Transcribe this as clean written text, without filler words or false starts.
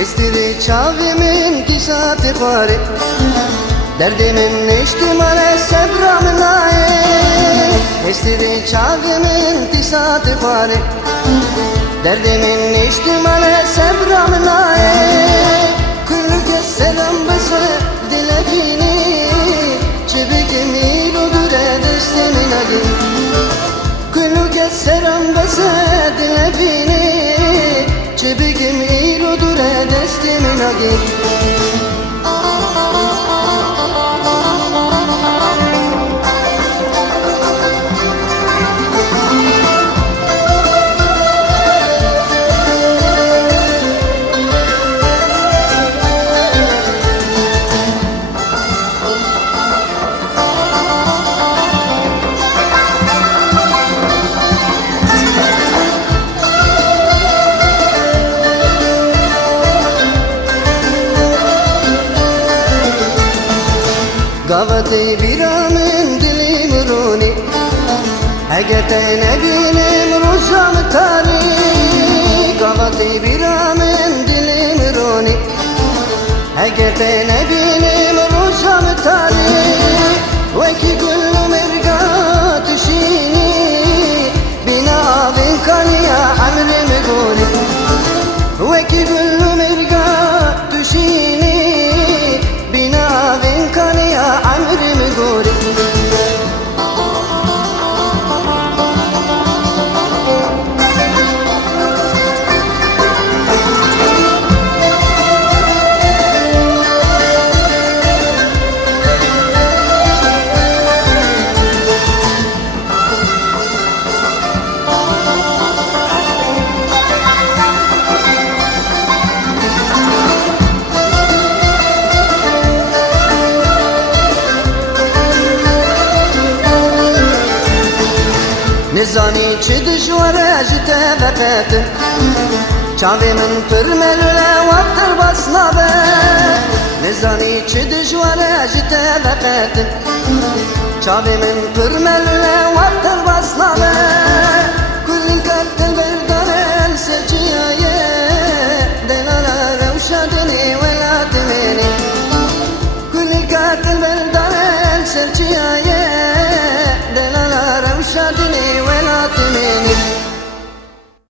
Estiri çavimin kisati fari derdimin iştimale sebramın aye. Estiri çavimin kisati fari derdimin iştimale sebramın aye. Kulluke selam bese dilediğini çebikim iludur edestemin agi. Kulluke selam bese dilediğini çebikim iludur edestemin agi. Gavati biramın dilim runi Hegete nebinim ruzam tari. Gavati biramın dilim runi Hegete nebinim ruzam tari. Veki gülüm ergat şini bina avin kaniya amrim guli. Veki gülüm ergat şini bina avin kaniya amrim guli. Nizani çi dişvare jite vetetin çavimin pırmelüle vaktır basna be. Nizani çi dişvare jite vetetin çavimin pırmelüle vaktır basna be. Kullin kattel berdaren seciyaye delala revşadin